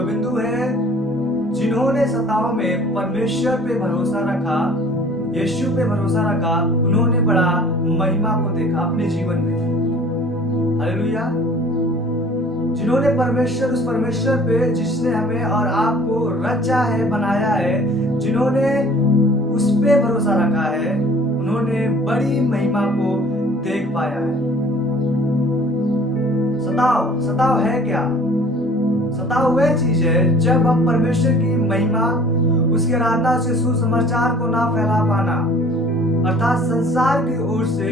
जो बिंदु है, जिन्होंने सताओं में परमेश्वर पे भरोसा रखा, यीशु पे भरोसा रखा, उन्होंने बड़ा महिमा को देखा अपने जीवन में। हालेलुया। जिन्होंने उस परमेश्वर पे, जिसने हमें और आपको रचा है, बनाया है, जिन्होंने उस पे भरोसा रखा है, उन्होंने बड़ी महिमा को देख पाया है। सताव है क्या? सताव वह चीज है जब हम परमेश्वर की महिमा, उसकी आराधना, उसके सुसमाचार को ना फैला पाना, अर्थात संसार की ओर से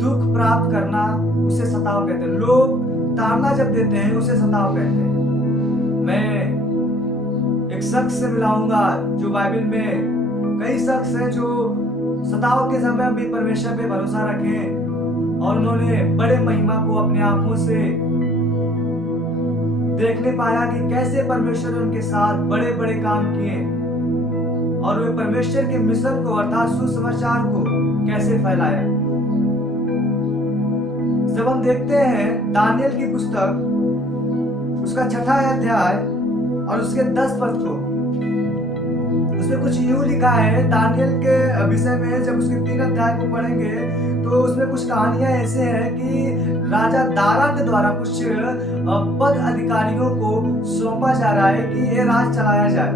दुख प्राप्त करना, उसे सताव कहते हैं। लोग ताड़ना जब देते हैं, उसे सताव कहते हैं। मैं एक शख्स से मिलाऊंगा जो बाइबल में, कई शख्स हैं जो सताव के समय भी परमेश्वर पे भरोसा रखें और उन्होंने बड़े महिमा को अपने आंखों से देखने पाया कि कैसे परमेश्वर ने उनके साथ बड़े बड़े काम किए और वे परमेश्वर के मिशन को, अर्थात सुसमाचार को कैसे फैलाया। जब हम देखते हैं दानियल की पुस्तक, उसका 6वां अध्याय और उसके 10 पद को, उसमें कुछ यूं लिखा है दानियल के विषय में। जब उसके 3 अध्याय को पढ़ेंगे तो उसमें कुछ कहानियां ऐसे हैं कि राजा दारा के द्वारा कुछ पद अधिकारियों को सौंपा जा रहा है कि ये राज चलाया जाए,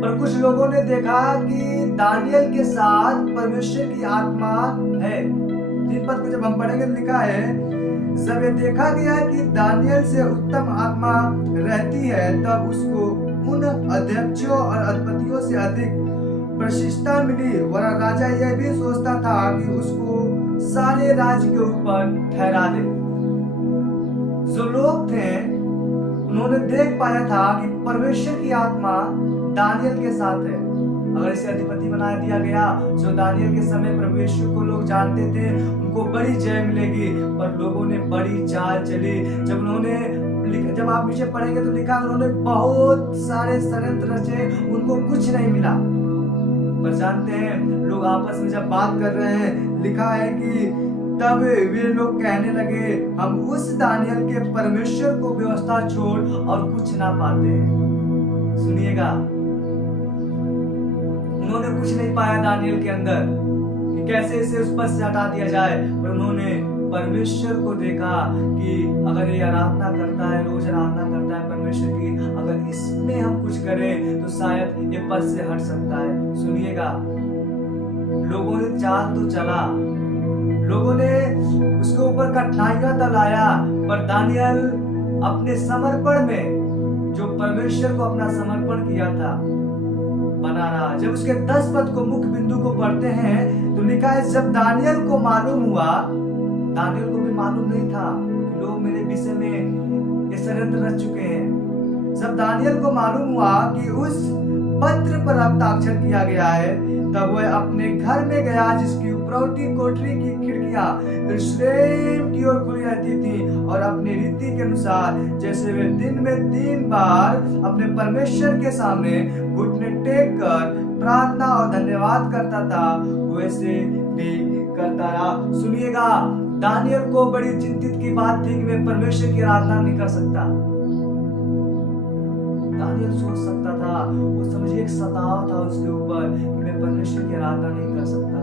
पर कुछ लोगों ने देखा कि दानियल के साथ परमेश्वर की आत्मा है। 3 पद को जब हम पढ़ेंगे लिखा है, जब ये देखा गया कि दानियल से उत्तम आत्मा रहती है, तब उसको उन अध्यक्षों और अधिपतियों से अधिक प्रशिष्टता मिली। वरना राजा यह भी सोचता था कि उसको सारे राज्य के ऊपर ठहरा दे। जो लोग थे उन्होंने देख पाया था कि परमेश्वर की आत्मा दानियल के साथ है। अगर इसे अधिपति बना दिया गया, जो दानियल के समय प्रभु यीशु को लोग जानते थे, उनको बड़ी जय मिलेगी, पर लोगों ने बड़ी चाल चली। जब आप पीछे पढ़ेंगे तो लिखा, उन्होंने बहुत सारे षड्यंत्र रचे, उनको कुछ नहीं मिला। पर जानते हैं, लोग आपस में जब बात कर रहे हैं, लिखा है कि तब वे लोग कहने लगे, हम उस दानियल के परमेश्वर को व्यवस्था छोड़ और कुछ ना पाते हैं। सुनिएगा, उन्होंने कुछ नहीं पाया दानियल के अंदर कि कैसे इसे उस पद से हटा दिया जाए, पर उन्होंने परमेश्वर को देखा कि अगर ये आराधना करता है, रोज आराधना करता है परमेश्वर की, अगर इसमें हम कुछ करें तो शायद ये पद से हट सकता है। सुनिएगा, लोगों ने चाल तो चला, लोगों ने उसके ऊपर कठिनाइयां तो लाया, पर दानियल अपने समर्पण में, जो परमेश्वर को अपना समर्पण किया था, बना रहा। जब उसके 10 पद को, मुख्य बिंदु को पढ़ते हैं तो लिखा है, जब दानियल को मालूम हुआ, दानियल को भी मालूम नहीं था कि लोग मेरे विषय में ये षड्यंत्र रच चुके हैं। जब दानियल को मालूम हुआ कि उस पत्र पर हस्ताक्षर किया गया है, तब वह अपने घर में गया, जिसकी उपरौठी कोठरी की खिड़कियां यरूशलेम की ओर खुली रहती थी, और अपनी रीति के अनुसार, जैसे वे दिन में 3 बार अपने परमेश्वर के सामने घुटने टेक कर प्रार्थना और धन्यवाद करता था, वैसे भी करता रहा। सुनिएगा, दानियल को बड़ी चिंतित की बात थी कि मैं परमेश्वर की आराधना नहीं कर सकता। दानियल सोच सकता था, वो समझिए एक सताव था उसके ऊपर कि मैं परमेश्वर की आराधना नहीं कर सकता।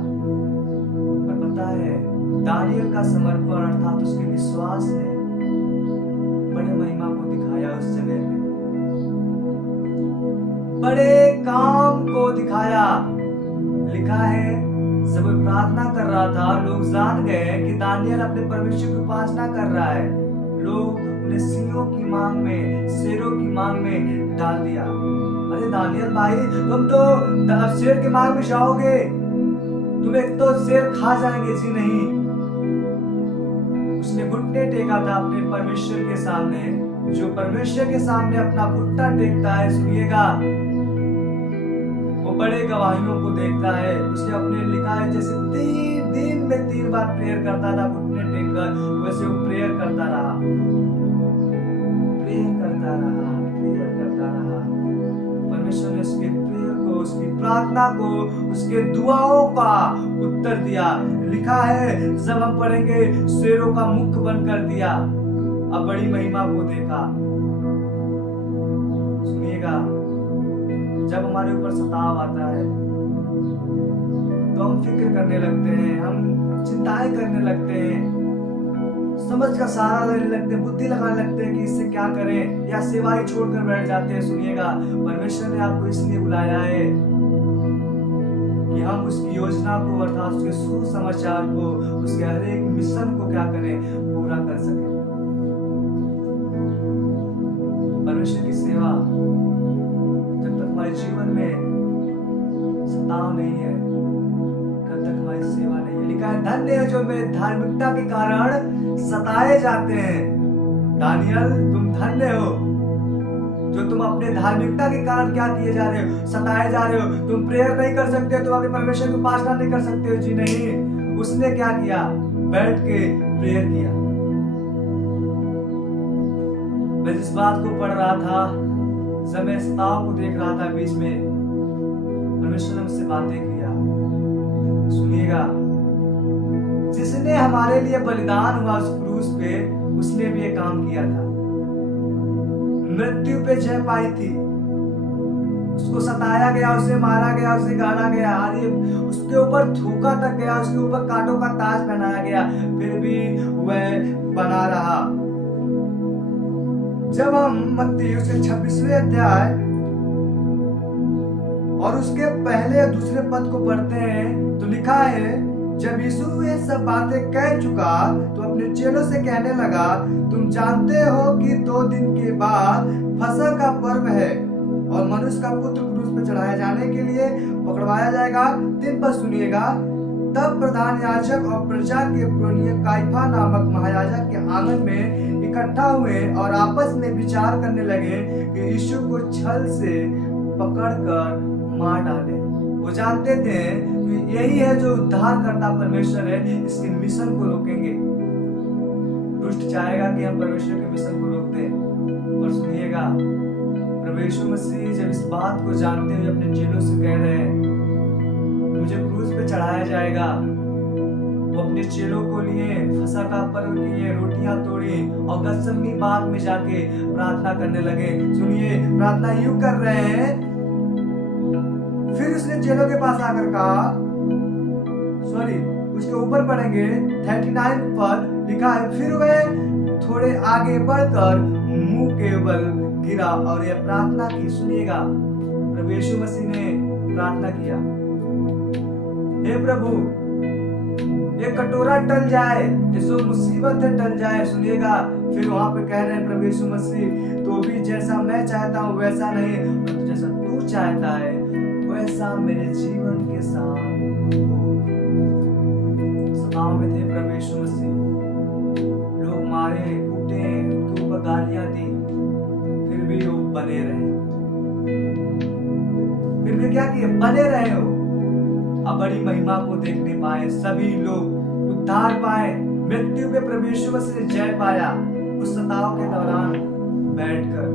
पर पता है, दानियल का समर्पण अर्थात उसके विश्वास ने बड़े महिमा को दिखाया। उस जगह पे बड़े काम को दिखाया। लिखा है, जब वो प्रार्थना कर रहा था, लोग जान गए कि दानियल अपने परमेश्वर की उपासना कर रहा है। लोग उन्हें सिंहों की मांग में, शेरों की मांग में डाल दिया। अरे दानियल भाई, तुम तो शेर की मांग में जाओगे, तुम्हें तो शेर खा जाएंगे। जी नहीं, उसने घुटने टेका था अपने परमेश्वर के सामने। जो परमेश्वर के सामने अपना घुटना टेकता है, सुनिएगा, वो बड़े गवाहियों को देखता है। उसने अपने लिखा है, जैसे 3 दिन में 3 बार प्रेयर करता था घुटने टेक कर, वैसे वो प्रेयर करता रहा, प्रेयर करता रहा, प्रेयर करता रहा। परमेश्वर ने उसके प्रेयर को, उसकी प्रार्थना को, उसके दुआओं का उत्तर दिया। लिखा है, जब हम पढ़ेंगे, शेरों का मुख बंद कर दिया। अब बड़ी महिमा को देखा। सुनिएगा, जब हमारे ऊपर सताव आता है तो हम फिक्र करने लगते हैं, हम चिंताएं करने लगते हैं, समझ का सहारा लेने लगते हैं, बुद्धि लगाने लगते हैं कि इससे क्या करें, या सेवा ही छोड़कर बैठ जाते हैं। सुनिएगा, परमेश्वर ने आपको इसलिए बुलाया है कि हम उसकी योजना को अर्थात उसके सुसमाचार को, उसके हर एक मिशन को क्या करें, पूरा कर सके। परमेश्वर की सेवा जब तक हमारे जीवन में सताव नहीं है तब तक हमारी सेवा नहीं है। लिखा है, धन्य है जो मेरे धार्मिकता के कारण सताए जाते हैं। दानियल, तुम धन्य हो जो तुम अपने धार्मिकता के कारण क्या किए जा रहे हो, सताए जा रहे हो। तुम प्रेयर नहीं कर सकते, तुम अपने परमेश्वर को उपासना नहीं कर सकते हो। जी नहीं, उसने क्या किया, बैठ के प्रेयर किया। मैं जिस बात को पढ़ रहा था, जब मैं सताव को देख रहा था, बीच में परमेश्वर ने मुझसे बातें किया। सुनिएगा, जिसने हमारे लिए बलिदान हुआ उस क्रूस पे, उसने भी ये काम किया था, मृत्यु पे जय पाई थी। उसको सताया गया, उसे मारा गया, उसे गाड़ा गया, उसके ऊपर थूका तक गया, उसके ऊपर कांटों का ताज पहनाया गया, फिर भी वह बना रहा। जब हम मत्ती उसके 26वें अध्याय और उसके पहले और दूसरे पद को पढ़ते हैं तो लिखा है, जब यीशु ये सब बातें कह चुका तो अपने चेलों से कहने लगा, तुम जानते हो कि 2 दिन के बाद फसह का पर्व है और मनुष्य का पुत्र क्रूस पर चढ़ाए जाने के लिए पकड़वाया जाएगा। 3 पद सुनिएगा, तब प्रधान याजक और प्रजा के पुरनिय काइफा नामक महायाजक के आंगन में इकट्ठा हुए और आपस में विचार करने लगे कि यीशु को छल से पकड़कर मार डाले। वो जानते थे कि यही है जो उद्धार करता परमेश्वर है, इसके मिशन को रोकेंगे। दुष्ट चाहेगा कि हम परमेश्वर के मिशन को रोक दें, पर सुनिएगा, प्रभु यीशु मसीह जब इस बात को जानते हुए अपने चेलों से कह रहे हैं मुझे क्रूस पे चढ़ाया जाएगा, वो अपने चेलों को लिए फसह का पर्व किए, रोटियां तोड़ी और गतसमनी बाग में जाके प्रार्थना करने लगे। सुनिए, प्रार्थना यूं कर रहे हैं, फिर उसने चेलों के पास आकर कहा, उसके ऊपर पढ़ेंगे 39 पद, लिखा है, फिर वह थोड़े आगे बढ़कर मुंह के बल गिरा और यह प्रार्थना की। सुनिएगा, प्रभु यीशु मसीह ने प्रार्थना किया, हे प्रभु, ये कटोरा टल जाए, ये जो मुसीबत है टल जाए। सुनिएगा, फिर वहां पे कह रहे हैं प्रभु यीशु मसीह, तो भी जैसा मैं चाहता हूँ वैसा नहीं, परंतु जैसा तू चाहता है वैसा मेरे जीवन के साथ हो। सताव में थे प्रभु यीशु मसीह, लोग मारे, कूटे, उनके ऊपर गालियां दी, फिर भी वो बने रहे। फिर भी क्या किए, बने रहे हो। अब बड़ी महिमा को देखने पाए, सभी लोग उद्धार पाए, मृत्यु पे प्रभु यीशु मसीह ने जय पाया उस सताव के दौरान बैठकर।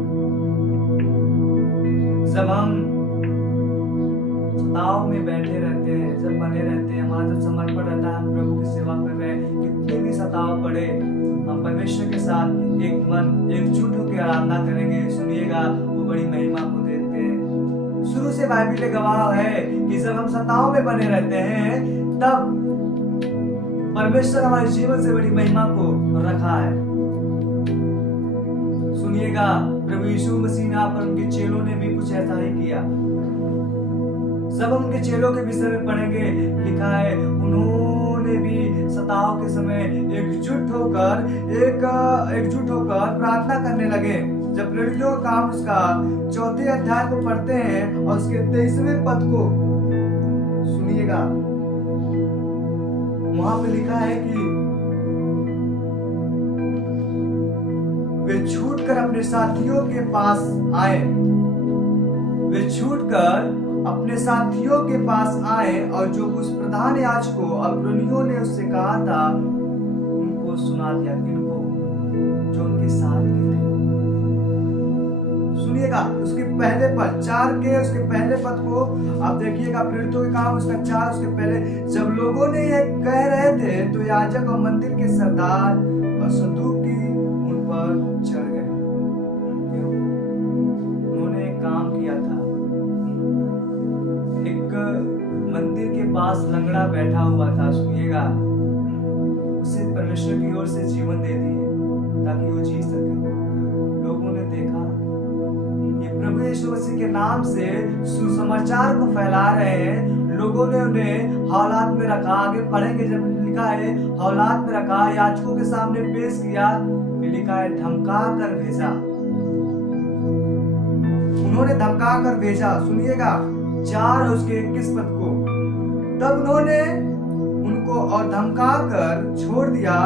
जब हम सताव में बैठे रहते हैं, जब बने रहते हैं, हमारा जब समर्पण रहता है, हम प्रभु की सेवा कर रहे हैं, कितने भी सताव पड़े, हम परमेश्वर के साथ एक मन एकजुट होकर आराधना करेंगे। सुनिएगा, वो बड़ी महिमा को देखते हैं। शुरू से बाइबल गवाह है कि जब हम सताव में बने रहते हैं तब परमेश्वर हमारे जीवन से बड़ी महिमा को रखा है। सुनिएगा, प्रभु यीशु मसीह ने पर उनके चेलों ने भी कुछ ऐसा ही किया। जब हम उनके चेलों के विषय में पढ़ेंगे, लिखा है उन्होंने भी सताव के समय एकजुट होकर प्रार्थना करने लगे। जब लड़कियों का काम उसका 4थे अध्याय को पढ़ते हैं और उसके 23वें पद को सुनिएगा, वहां पे लिखा है कि वे छूटकर अपने साथियों के पास आए, वे छूटकर अपने साथियों के पास आए और जो कुछ प्रधान याजकों और पुरनियों ने उससे कहा था उनको सुना दिया। किनको? जो उनके साथ थे। सुनिएगा, उसके पहले पद 4 के उसके पहले पद को आप देखिएगा, प्रेरितों के काम उसका 4 उसके पहले, जब लोगों ने ये कह रहे थे तो याजक और मंदिर के सरदार और सदूकी उन पर चढ़ गए। उन्होंने पास लंगड़ा बैठा हुआ था, सुनिएगा, उसे परमेश्वर की ओर से जीवन दे दिए ताकि वो जी सके। लोगों ने देखा ये प्रभु यीशु मसीह के नाम से सुसमाचार को फैला रहे हैं। लोगों ने उन्हें हौलात में रखा, आगे पढ़ेंगे जब लिखा है हौलात में रखा, याजकों के सामने पेश किया, लिखा है धमका कर भेजा। उन्होंने धमका कर भेजा, सुनिएगा 4 उसके 21 पद को। तब उन्होंने उनको और धमका कर छोड़ दिया,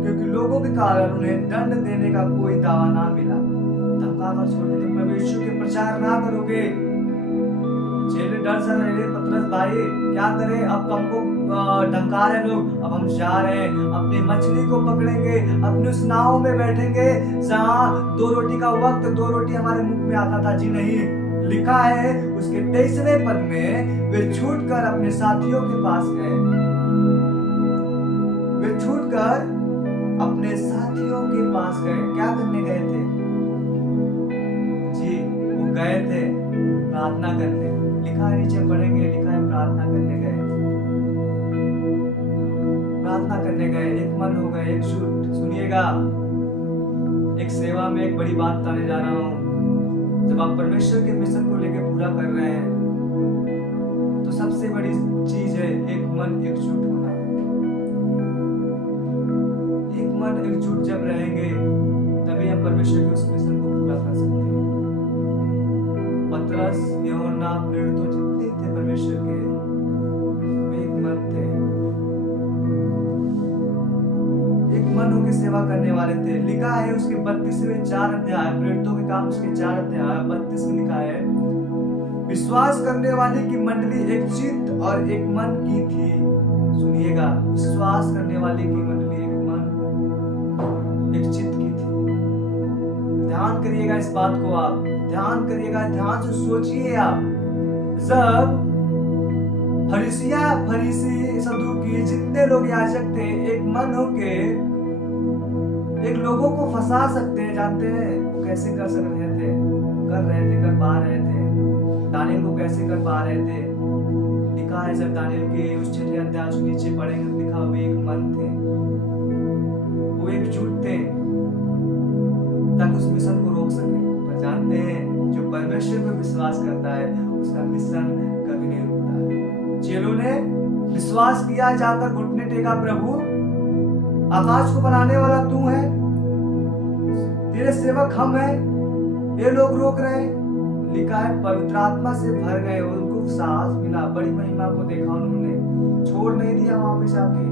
क्योंकि लोगों के कारण उन्हें दंड देने का कोई दावा ना मिला। धमका कर छोड़ दिया, तो परमेश्वर के प्रचार ना करोगे। चेले डर से रहे, पतरस भाई क्या करें, अब हमको धमका रहे लोग, अब हम जा रहे हैं, अपनी मछली को पकड़ेंगे, अपनी उस नाव में बैठेंगे जहाँ 2 रोटी का वक्त, 2 रोटी हमारे मुख में आता था। जी नहीं, लिखा है उसके 23वें पद में, वे छूटकर अपने साथियों के पास गए। वे छूटकर अपने साथियों के पास गए। क्या करने गए थे? जी, वो गए थे प्रार्थना करने। लिखा है, नीचे पढ़ेंगे, लिखा है प्रार्थना करने गए। प्रार्थना करने गए, एक मन हो गए, एकजुट। सुनिएगा, एक सेवा में एक बड़ी बात बताने जा रहा हूं। जब आप परमेश्वर के मिशन को लेकर पूरा कर रहे हैं तो सबसे बड़ी चीज है एक मन एकजुट होना। एक मन एकजुट जब रहेंगे तभी हम परमेश्वर के उस मिशन को पूरा कर सकते हैं। पतरस, यूहन्ना, प्रेरित जितने थे परमेश्वर के, वे एक मन थे, एक मन होकर सेवा करने वाले थे। लिखा है उसके 32वें 4 अध्याय, प्रेरितों के काम उसके 4 अध्याय 32 में लिखा है, विश्वास करने वाले की मंडली एक चित्त और एक मन की थी। सुनिएगा, विश्वास करने वाले की मंडली एक मन एक चित्त की थी। ध्यान करिएगा इस बात को, आप ध्यान करिएगा, ध्यान से सोचिए। आप जब फरीसी सदूकी जितने लोग याजक थे एक मन होके एक लोगों को फंसा सकते हैं, जानते हैं वो कैसे कर पा रहे थे। दानियल को कैसे कर पा रहे थे? लिखा है जब दानियल के उस 6 अध्याय से नीचे पढ़ेंगे, लिखा वे एक मन थे, वो एकजुट थे ताकि उस मिशन को रोक सके। पर जानते हैं जो परमेश्वर पर विश्वास करता है उसका मिशन कभी नहीं रुकता है। चेलों ने विश्वास किया, जाकर घुटने टेका, प्रभु आकाश को बनाने वाला तू है, तेरे सेवक हम हैं, ये लोग रोक रहे हैं। लिखा है पवित्र आत्मा से भर गए, उनको साहस मिला, बड़ी महिमा को देखा उन्होंने, छोड़ नहीं दिया। वहां पे जाके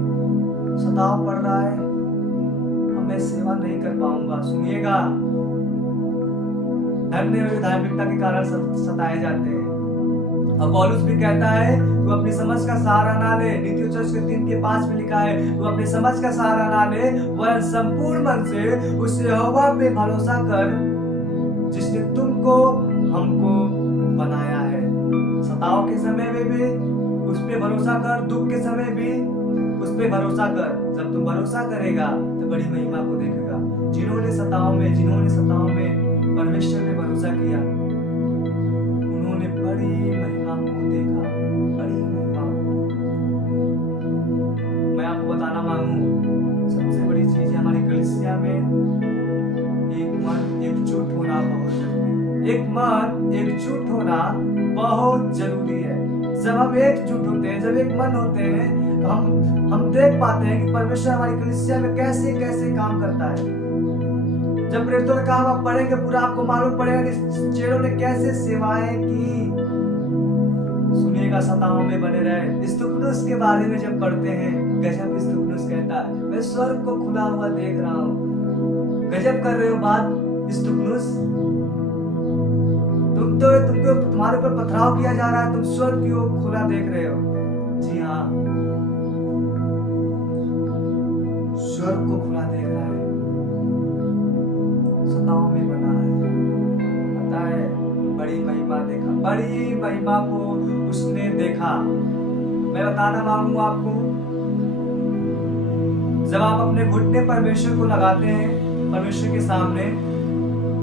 सताव पड़ रहा है, अब मैं सेवा नहीं कर पाऊंगा। सुनिएगा, धन्य वे धार्मिकता के कारण सताए जाते हैं। अब पौलुस भी कहता है तू अपनी समझ का सहारा ना ले। नीति चर्च के 3:5 में लिखा है, तू अपनी समझ का सहारा ना ले, वह संपूर्ण मन से उस यहोवा पे भरोसा कर जिसने तुमको हमको बनाया है। सताव के समय में भी उस पे भरोसा कर, दुख के समय भी उस पे भरोसा कर। जब तुम भरोसा करेगा तो बड़ी महिमा को देखेगा। जिन्होंने सताव में परमेश्वर पे भरोसा किया, उन्होंने बड़ी महिमा को देखा, बड़ी महिमा को। मैं आपको बताना मांगू, सबसे बड़ी चीज है हमारी कलीसिया में एक मन एकजुट होना बहुत जरूरी है। एक मन एकजुट होना बहुत जरूरी है। जब हम एकजुट होते हैं, जब एक मन होते हैं, तो हम देख पाते हैं कि परमेश्वर हमारी कलीसिया में कैसे कैसे काम करता है। जब प्रेरितों के काम आप पढ़ेंगे पूरा आपको मालूम पड़ेगा कि चेलों ने कैसे सेवाएं की। सुनिएगा, सताओं में बने रहे। स्तुपनुस के बारे में जब पढ़ते हैं, गजब स्तुपनुस कहता है, मैं स्वर्ग को खुला हुआ देख रहा हूँ। गजब कर रहे हो बात स्तुपनुस, तुमको तुम्हारे ऊपर पथराव किया जा रहा है, तुम स्वर्ग की ओर खुला देख रहे हो। जी हाँ, स्वर्ग को खुला देख रहा है, सताओं में बना है। पता है, बड़ी महिमा देखा, बड़ी महिमा को उसने देखा। मैं बताना मांगू आपको, जब आप अपने घुटने परमेश्वर को लगाते हैं, परमेश्वर के सामने,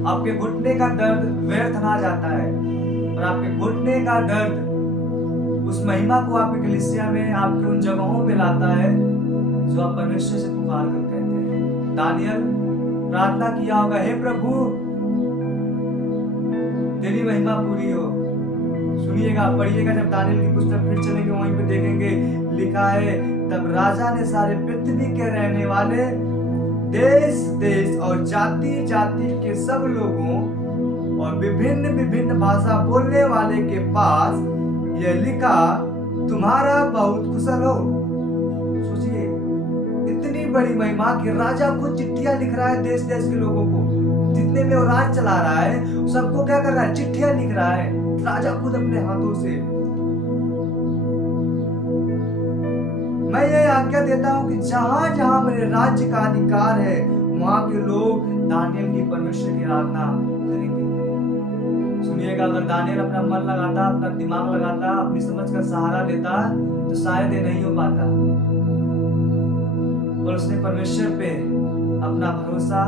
आपके घुटने का दर्द व्यर्थ ना जाता है, और आपके घुटने का दर्द उस महिमा को आपके कलीसिया में, आपके उन जगहों पे लाता है जो आप परमेश्वर से पुकार कर कहते हैं। दानियल प्रार्थना किया होगा, हे प्रभु तेरी महिमा पूरी हो। सुनिएगा, पढ़िएगा, जब दानियल की पुस्तक फिर चलेंगे वहीं पे देखेंगे, लिखा है तब राजा ने सारे पृथ्वी के रहने वाले देश देश और जाति जाति के सब लोगों और विभिन्न विभिन्न भाषा बोलने वाले के पास यह लिखा, तुम्हारा बहुत कुशल हो। सोचिए, इतनी बड़ी महिमा कि राजा खुद चिट्ठियां लिख रहा है देश देश के लोगों को, जितने में वो राज चला रहा है सबको क्या कर रहा है, चिट्ठियां लिख रहा है राजा खुद अपने हाथों से। मैं ये आज्ञा देता हूं कि जहां जहां मेरे राज्य का अधिकार है वहां के लोग दानियल की परमेश्वर की आराधना करेंगे। सुनिएगा, अगर दानियल अपना मन लगाता, अपना दिमाग लगाता, अपनी समझ का सहारा लेता तो शायद ये नहीं हो पाता, पर उसने परमेश्वर पे अपना भरोसा,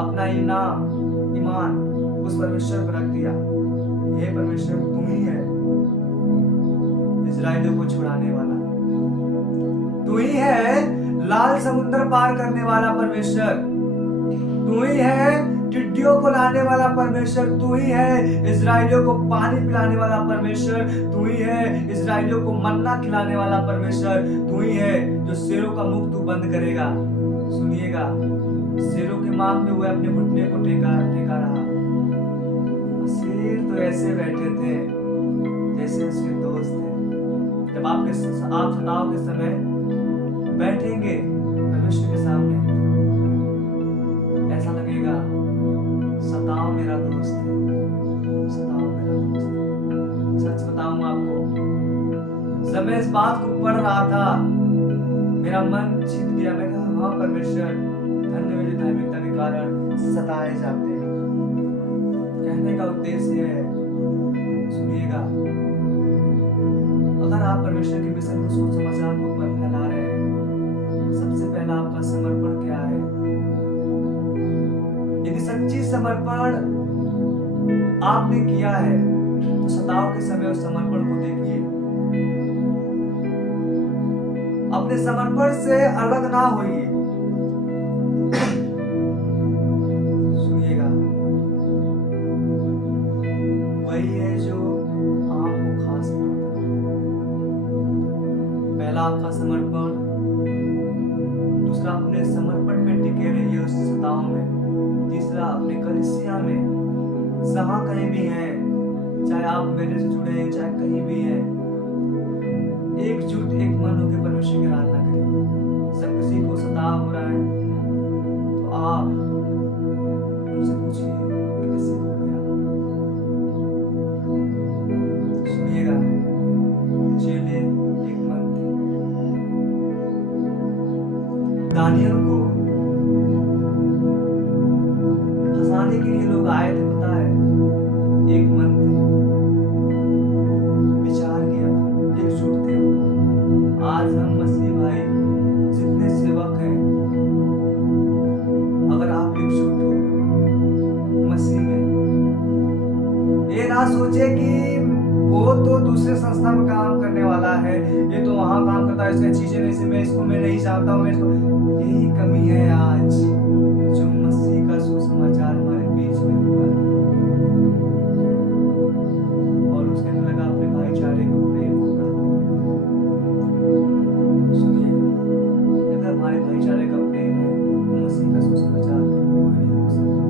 अपना ईमान उस परमेश्वर पर रख दिया। ये परमेश्वर तुम ही है इस्राएलियों को छुड़ाने वाला, तू ही है लाल समुद्र पार करने वाला परमेश्वर, तू ही है टिड्डियों को लाने वाला परमेश्वर, तू ही है इस्राएलियों को पानी पिलाने वाला परमेश्वर, तू ही है इस्राएलियों को मन्ना खिलाने वाला परमेश्वर, तू ही है जो शेरों का मुख तू बंद करेगा। सुनिएगा, शेरों की मांग में वह अपने घुटने को टेका रहा। शेर तो ऐसे बैठे थे जैसे उसके दोस्त थे। जब आप सताव के समय बैठेंगे परमेश्वर के सामने, ऐसा लगेगा सताओ मेरा दोस्त है, सताओ मेरा दोस्त है। सच बताऊं आपको, जब मैं इस बात को पढ़ रहा था मेरा मन जीत गया। मैं कहा हाँ परमेश्वर, धन्य मेरी धार्मिकता के कारण सताए जाते हैं। कहने का उद्देश्य है, सुनिएगा, अगर आप परमेश्वर के मिशन को सोच समाचार को फैला रहे हैं, सबसे पहला आपका समर्पण क्या है? यदि सच्ची समर्पण आपने किया है तो सताव के समय उस समर्पण को देखिए, अपने समर्पण से अलग ना होइए। सुनिएगा, वही है जो आपको खास बनाता है। पहला आपका समर्पण, दूसरा अपने समर्पण पे टिके रहिए उस सताव में, तीसरा अपने कलीसिया में जहां कहीं भी हैं, चाहे आप मेरे से जुड़े हैं चाहे कहीं भी हैं, एकजुट एक मन होकर परमेश्वर की आराधना करिए। सब किसी को सताव हो रहा है तो आप उनसे पूछिए कैसे हो गया। सुनिएगा, चेले एक मन थे। दानियल को फंसाने के लिए लोग आए थे, पता है, एक मन थे, विचार किया था, एकजुट थे। आज हम मसीह भाई जितने सेवक हैं, अगर आप एकजुट हो मसीह में, ये ना सोचे कि वो तो दूसरे संस्था में काम करने वाला है, ये तो वहां काम करता है, इसका चीजें नहीं, मैं नहीं जानता हूँ, मैं इसको, यही कमी है आज जो मसीह का सुसमाचार हमारे बीच में हुआ है। और उसके लगा अपने भाईचारे को, प्रेम को बढ़ाओ। सुनिएगा, अगर हमारे भाईचारे का प्रेम है, मसीह का सुसमाचार कोई नहीं रोक सकता।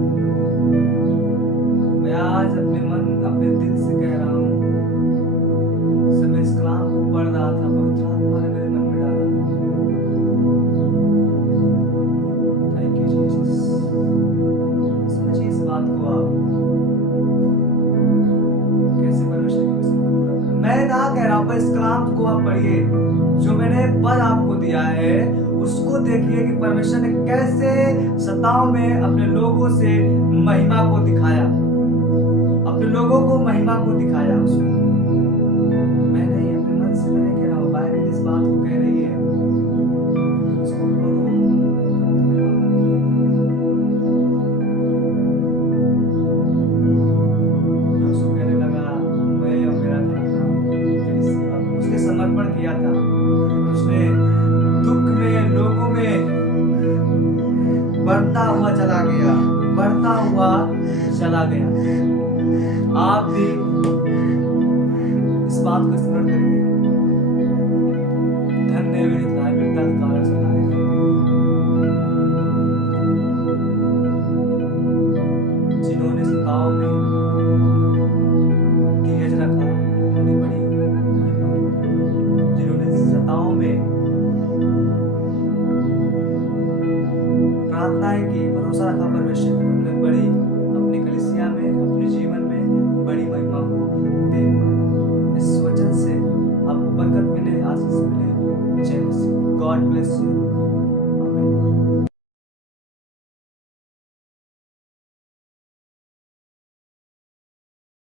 मैं आज अपने मन, अपने दिल से कह रहा हूँ, जब मैं इस कलाम को पढ़ रहा था, पवित्र आत्मा ने मेरे मन में डाला। Thank you Jesus. समझिए इस बात को आप कैसे परमेश्वर की मिशन को पूरा करें। मैं ना कह रहा हूं, इस कलाम को आप पढ़िए, जो मैंने पद आपको दिया है उसको देखिए कि परमेश्वर ने कैसे सताव में अपने लोगों से महिमा को दिखाया, अपने लोगों को महिमा को दिखाया। उसमें मैं नहीं, अपने मन से मैंने कह रहा हूं, बाइबल इस बात को कह रही है, उसको पढ़ो। कहने लगा, मैं और मेरा घर तेरी गया। आप भी इस बात को स्मरण करिए, धन्य वे धार्मिकता के कारण सताए जाते हैं। जिन्होंने सताओं में धीरज रखा उन्हें बड़ी महिमा मिली। जिन्होंने सताओं में प्रार्थनाएं की, भरोसा रखा परमेश्वर पर, उन्हें बड़ी अपनी कलीसिया में, अपने जीवन में बड़ी महिमा को देख पाए। इस वचन से आपको बरकत मिले, आशीष मिले। जय मसीह। God bless you. आमीन।